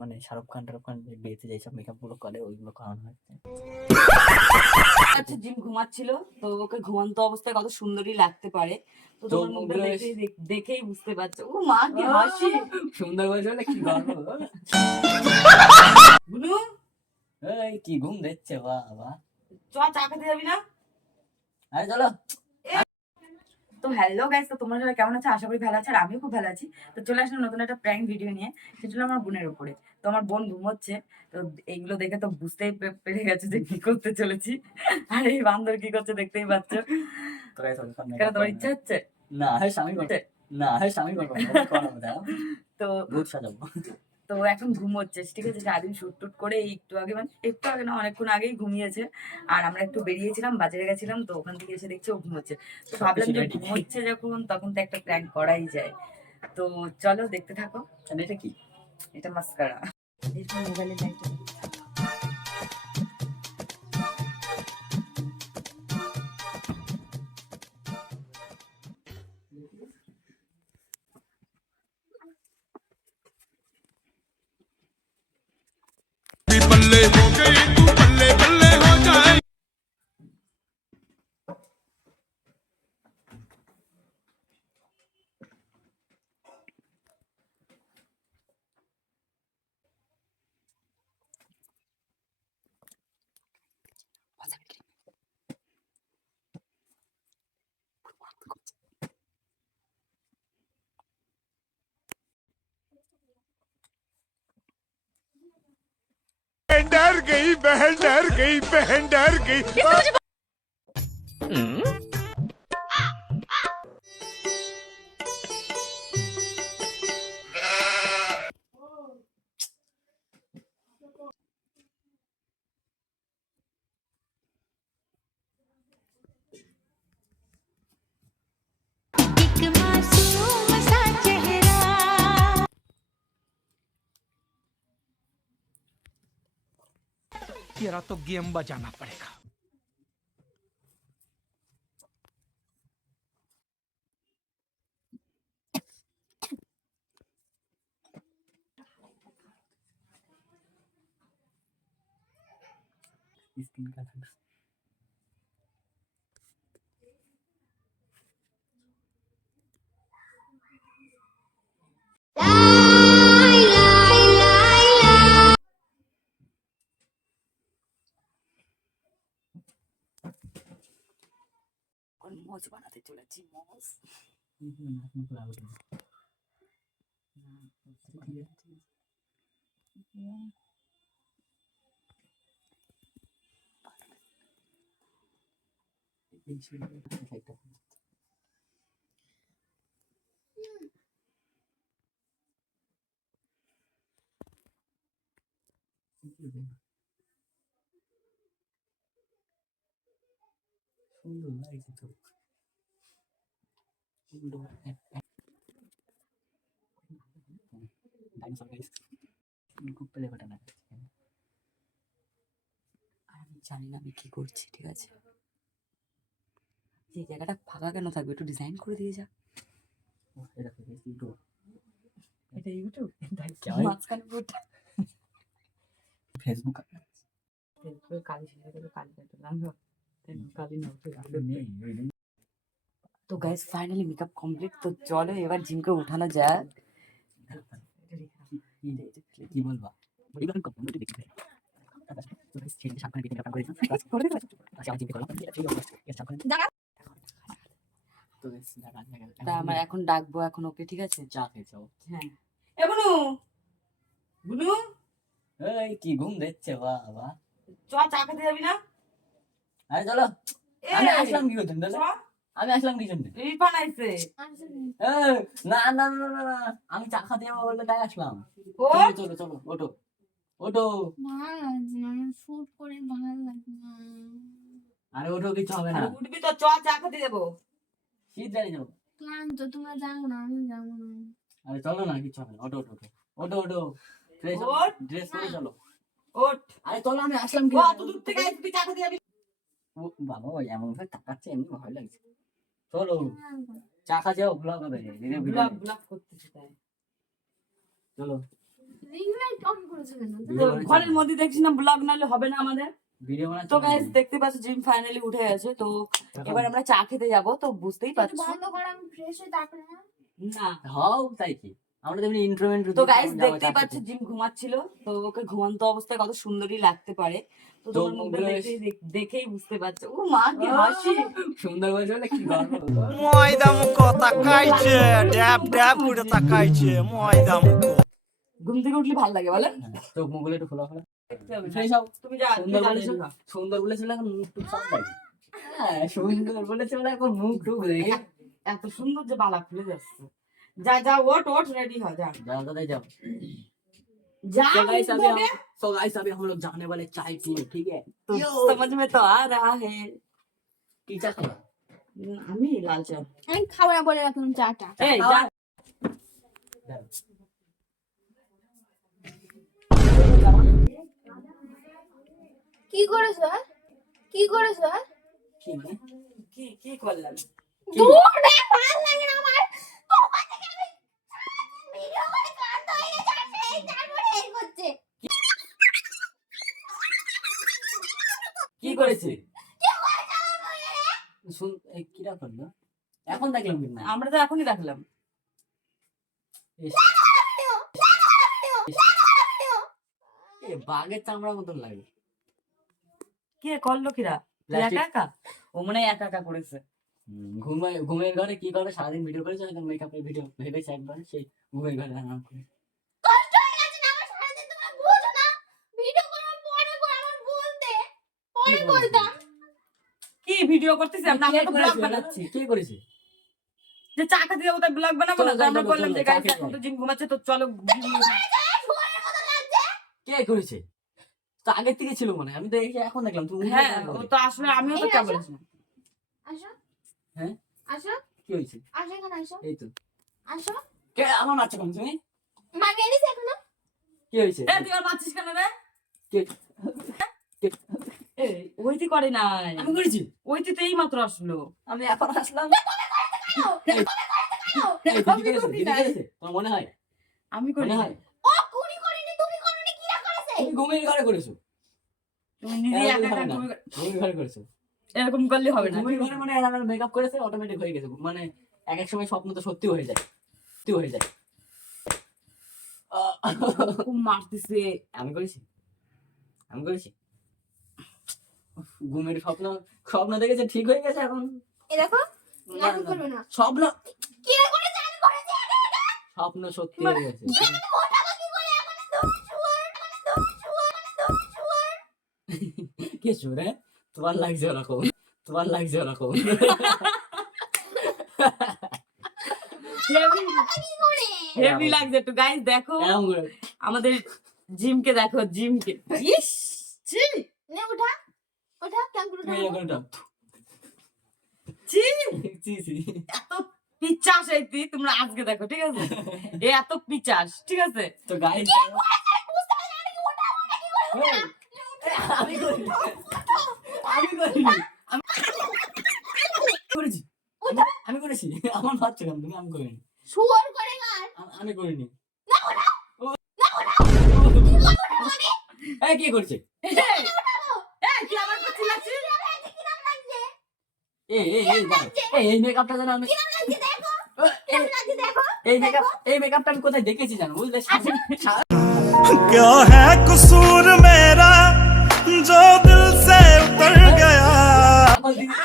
মানে শাহরুখ খান বিয়েতে যেসব মেকআপ গুলো করে ওইগুলো করানো হচ্ছে। আচ্ছা জিম ঘুমাচ্ছিল, তো ওকে ঘুমন্ত অবস্থায় কত সুন্দরী লাগতে পারে, তো তো তোমার মুখটা ওগুলো দেখেই বুঝতে পারছো। ও মা কি হাসি! সুন্দর বলছে বলে কি গর্ব। বুনু, এই কি ঘুম দিচ্ছে বাবা। চা খেতে যাবি না? আরে চলো। তো হ্যালো গাইস, তো তোমরা সবাই কেমন আছো? আশা করি ভালো আছে, আর আমিও খুব ভালো আছি। তো চলে আসলাম নতুন একটা প্র্যাঙ্ক ভিডিও নিয়ে, সেটা হলো আমার বোনের উপরে। তো আমার বোন ঘুমোচ্ছে, তো এইগুলো দেখে তো বুঝতেই পেরে গেছে যে কি করতে চলেছি। আর এই বান্দর কি করছে দেখতেই পাচ্ছ। কেন তোমার ইচ্ছা হচ্ছে? না হ্যাঁ স্বামী করতে, না হ্যাঁ স্বামী করবো তো ভূত সাজাবো। তো এখন ঘুমোচ্ছে, ঠিক আছে। সারাদিন শুট টুট করে একটু আগে, মানে একটু আগে না, অনেকক্ষণ আগেই ঘুমিয়েছে। আর আমরা একটু বেরিয়েছিলাম, বাজারে গেছিলাম, তো ওখান থেকে এসে দেখছি ও ঘুমোচ্ছে। তো ভাবলাম যে ঘুমোচ্ছে যখন, তখন তো একটা প্র্যাঙ্ক করাই যায়। তো চলো দেখতে থাকো। এটা কি? এটা মাস্কারা। মোবাইলে লাইট बल्ले हो गई तू बल्ले बल्ले हो जाए। डर गई बहन, डर गई बहन, डर गई। तेरा तो गेम बजाना पड़ेगा। स्किन का था। মোজ বানাতে চলেছি, মোজ। সুন্দর লাগছে তো। ডাইনোসর গাইস খুব পেলে বাটা না। আমি জানি না আমি কি করছি, ঠিক আছে। এই জায়গাটা ফাঁকা কেন থাকবে? একটু ডিজাইন করে দিয়ে যা। এটা তো বেশি তো এটা ইউটিউব, কেমন? মাঝখানে পুরোটা ফেসবুক ফেসবুকে কালি শেষে গেলে কালি কাটে না, কালি না নেই ওই নেই। তো গাইস ফাইনালি মেকআপ কমপ্লিট। তো চলো এবার জিমকে উঠানো যাক। কি বলবা? এবার আমি কখনো দেখতে তো সেই সামনে ভিডিও কাট করে দিলাম। করে দিলাম। আচ্ছা আমি চিন্তা করলাম এটা সামনে তো তা আমার এখন ডাকবো এখন ওকে, ঠিক আছে। চা খেয়েছো? হ্যাঁ। এ বুনু, বুনু, এই কি ঘুম দিচ্ছে বাবা। চা খেতে যাবি না? আরে চলো। এ, আমি আসলাম কি করতে? চ। আমি আসলাম কি জন্য? রিফান আইছে। না না না না না, আমি চা খাতে যাবো বললে তাই আসলাম। ওঠ। চলো চলো ওঠো ওঠো। ভালো লাগছে না, আমার শুট করে ভালো লাগছে না। আরে ওঠো, কিছু হবে না। আরে উঠবি তো, চা খেতে যাবো। শীত জানি যাবো। ক্লান্ত, তোমরা যাও না, আমি যাবো না। আরে চলো না, কিছু হবে না। ওঠো ওঠো ওঠো ওঠো ওঠো। ওঠ। ড্রেস পরে চলো। ওঠ। আরে চলো, আমি আসলাম কি? ও অত দূর থেকে আইছিস, তুই চা খেতে যাবি? ও বাবা, ওই এমন ভাবে তাকাচ্ছে, এমনি ভয় লাগছে। চলো চা খা যাও, ব্লগ হবে। ব্লগ করতেছি তাই। চলো রিং লাইট অন করেছে কেন? তো ঘরের মধ্যে দেখছি না, ব্লগ নাহলে হবে না আমাদের। ভিডিও বানাচ্ছি তো গাইস দেখতে পাচ্ছ জিম ফাইনালি উঠে গেছে। তো এবার আমরা চা খেতে যাব, তো বুঝতেই একটু পারছো। বন্ধ করে আমি ফ্রেশ হই তারপরে না। না হও তাই কি আমরা তেমনি ইন্ট্রোমেন্ট তো গাইস দেখতেই পাচ্ছ জিম ঘুমাচ্ছিল, তো ওকে ঘুমন্ত অবস্থায় কত সুন্দরই লাগতে পারে। তো তোমার মুখটা দেখেই বুঝতে পারছো। ও মা কি হাসি! সুন্দর বলছো না কি গল্প ময়দা মুখো তাকাইছে ড্যাব ড্যাব করে তাকাইছে ময়দা মুখো ঘুম থেকে উঠলে ভালো লাগে বলে? চোখ মুখগুলো একটু খোলা খোলা দেখতে হবে না। ফ্রেশ হও তুমি যা সুন্দর বলেছো সুন্দর বলেছিল এখন মুখ টুক সব লাগে হ্যাঁ সুন্দর বলেছিল এখন মুখ টুক দেখে এত সুন্দর যে বালা খুলে যাচ্ছে। যা যা ওট ওট রেডি हो जा जाओ दादा जाओ जा। तो गाइस अभी मुंह हम में- तो गाइस अभी हम लोग जाने वाले चाय पीने ठीक है तो समझ में तो आ रहा है। टीचर खाओ আমি লাল চা। আমি খাবো না বলে রাখলাম চাটা। এই যা। কি করেছো? কি করেছো? ठीक है কি কি করলাম? দূর রে, ভালো লাগে না আমার। তোমার থেকে আমি ভিডিও করে ক্লান্ত হয়ে গেছে আর সেই তারপরে এই করছে। কি করেছে কি করেছো আমার বলে রে? শুন কিরা করলো এখন দেখলাম কি না আমরা তো এখনই দেখলাম। এ বাঘের চামড়া মতন লাগে কে করলো কিরা? Plastic- একা একা? ও মনে হয় একা একা করেছে। ঘুমের ঘরে কি করে সারাদিন ভিডিও করেছে হয়তো মেকআপের ভিডিও ভেবেছে একবার সেই ঘুমের ঘরে রান্না করে কষ্ট হয়ে গেছে না আমার সারাদিন, তোমরা বুঝো না। ভিডিও করার পরে করে আমার বলতে পরে কি বলছে? বলতাম। কি ভিডিও করতেছি আমরা? কে আমরা তো ব্লগ করেছে? বানাচ্ছি। কে করেছে যে চা খেতে যাবো তাই ব্লগ বানাবো না? চলো, তো আমরা চলো, বললাম চলো, যে চা গাইস খেতে এখন যাই। তো জিম ঘুমাচ্ছে, তো চলো শুয়োরের মতো লাগছে। কে করেছে তো আগের থেকে ছিল মনে হয় আমি তো এখন দেখলাম তুমি হ্যাঁ ও তো আসলে আমিও তো এই চা আসো। বলেছি। আসো। হ্যাঁ? আসো। কি হয়েছে আসো এখানে আসো। এই তো আসো। কে আমার মারছো কেন তুমি মা গেলিস এখনো? কি হয়েছে এ তুই আর মারছিস কেন রে? কে এ ওইটি করে নাই, আমি করেছি ওইটি তো এই মাত্র আসলো। আমি এখন আসলাম আমি দিদি করেছে, করি দিদি নাই। করেছে? তোমার মনে হয় আমি করি মনে নাই। হয় ও কুড়ি করিনি, তুমি করনি, কিরা করেছে? তুমি ঘুমের ঘরে করেছো তুমি নিজে এরকম একা হবে একা না। ঘুমিয়ে- ঘুমের ঘরে করেছো এরকম করলে হবে না। ঘুমের ঘরে মানে আমার মেকআপ করেছে অটোমেটিক হয়ে গেছে মানে এক এক সময় স্বপ্ন তো সত্যি হয়ে যায় সত্যি হয়ে যায় খুব মারতেছে। আমি করেছি আমি করেছি ঘুমের স্বপ্ন স্বপ্ন দেখেছে ঠিক হয়ে গেছে এখন এ দেখো, না, নাটক না। করবে না। স্বপ্ন কিরা করেছে? আমি করেছি এটা এটা। স্বপ্ন সত্যি হয়ে গেছে তুমি ওঠাবো কি করে এখন? তুমি শুয়োর, তুমি শুয়োর। কে শুনে তোমার লাগছে ওরকম তোমার লাগছে ওরকম কি করে? হেভি লাগছে একটু গাইস দেখো এরকম করে আমাদের জিমকে, দেখো জিমকে। ইস ছি নে ওঠা। ওঠা কেমন করে তুমি উঠাবো? এরকম একটা ছি ছি, ছি। এত পিচাস এইতি তোমরা আজকে দেখো ঠিক আছে? এ এত পিচাস ঠিক আছে? তো গাইস বুঝতে পারছি না, কি ওঠাবো না কি করে? আমি করিনি আমি করিনি আমি করেছি আমি করেছি আমার বাচ্চা কেন তুমি আমি করিনি শুয়োর করে গান। আমি করিনি না ওঠা। এই কে করছে এই কি আমার কাছে লাগছে? কিরাম লাগছে? এই দাঁড়াও। এই মেকআপটা জানো আমি কিরাম লাগছে দেখো। এই- কিরাম লাগছে দেখো। এই মেকআপটা আমি কোথায় দেখেছি জানো বুঝলে क्या है कसूर मेरा जो दिल से उतर गया আমার দিদি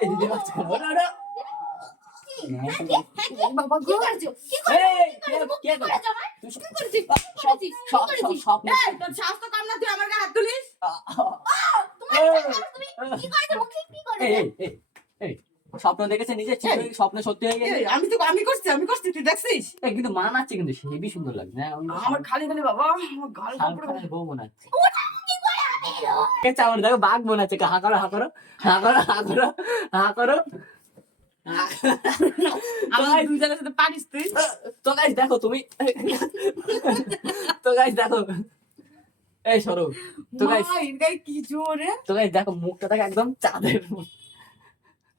এই দিদি বাচ্চা কেন? ওটা, ওটা। বাবা কি গো করেছো? কি এই, করেছো? কে কি করে? করেছো আমার? তুই সব- কি করেছিস? কি করেছিস? কি করেছিস? স্বপ্ন এই তোর সাহস তো কম না, তুই আমার গায়ে হাত তুলিস? তুমি কি করেছো? মুখে কি করেছো? এই স্বপ্ন দেখেছে নিজে ঠিক হয়ে স্বপ্ন সত্যি হয়ে গেছে এই, আমি করছি তুই দেখছিস? এই কিন্তু মানাচ্ছে কিন্তু হেবি সুন্দর লাগছে হ্যাঁ আমার খালি খালি বাবা আমার গাল শাহরুখ কাপড় খানের বউ মনে হচ্ছে কি করে আমি এলো? চামড় দেখো বাঘ মনে হচ্ছে হা করো হা করো হা করো হা করো হা করো আমার দুই জনের সাথে পারিস তুই? তো গাইস দেখো তুমি তো গাইস দেখো এই সরো তো গাইস মা, এর গায়ে কি জোরে? তো গাইস দেখো মুখটা দেখো একদম চাঁদের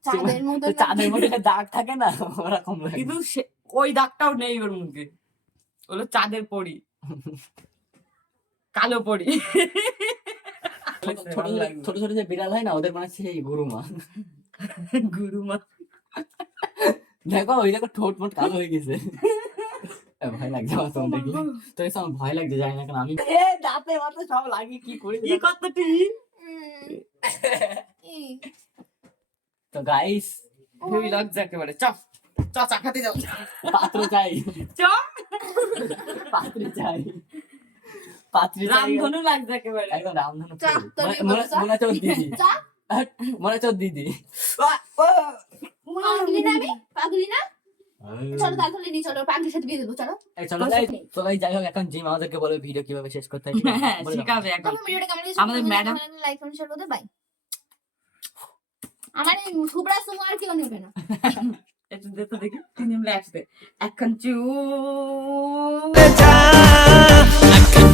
চাঁদের মতো চাঁদের মধ্যে একটা দাগ থাকে না ওরকম লাগে কিন্তু ওই দাগটাও নেই ওর মুখে। হলো চাঁদের পরি, কালো পরি। ছোট ছোট ছোট যে বিড়াল হয় না ওদের মানে সেই গুরুমা। গুরুমা। দেখো ওই দেখো ঠোঁট মোট কালো হয়ে গেছে। ভয় লাগছে আমার তোমার দেখলে, তো এসব আমার ভয় লাগছে, জানি না কেন আমি দাঁতে মাতে সব লাগিয়ে কি করি। কি করতে তুই? তো গাইস হেভি লাগছে একেবারে। চ চ চা খাতে যাও। পাত্র চাই, চ পাত্রী চাই, পাত্রী চাই। রামধনু লাগছে একেবারে। একদম রামধনু। চা, তোর বিয়ে মনে করো, চা। মনে হচ্ছে ওর দিদি, চা মনে হচ্ছে ওর দিদি। পাগলি না আমি, পাগলি না। চলো তাড়াতাড়ি নিয়ে চলো, পাগলির সাথে বিয়ে দেবো, চলো। এই চলো গাইস, তো গাইস যাই হোক এখন জিম আমাদেরকে বলবে ভিডিও কিভাবে শেষ করতে হয়। হ্যাঁ, বলে দাও। শিখাবে এখন। তোমার ভিডিওটা কেমন লেগেছে? আমাদের ম্যাডাম লাইক কমেন্ট শেয়ার করতে, বাই। আমার এই সুব্রা সুমো আর কেউ নেবে না। একটু দেখতে দেখি, তিন মিলে একসাথে। এখন চু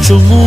চুমু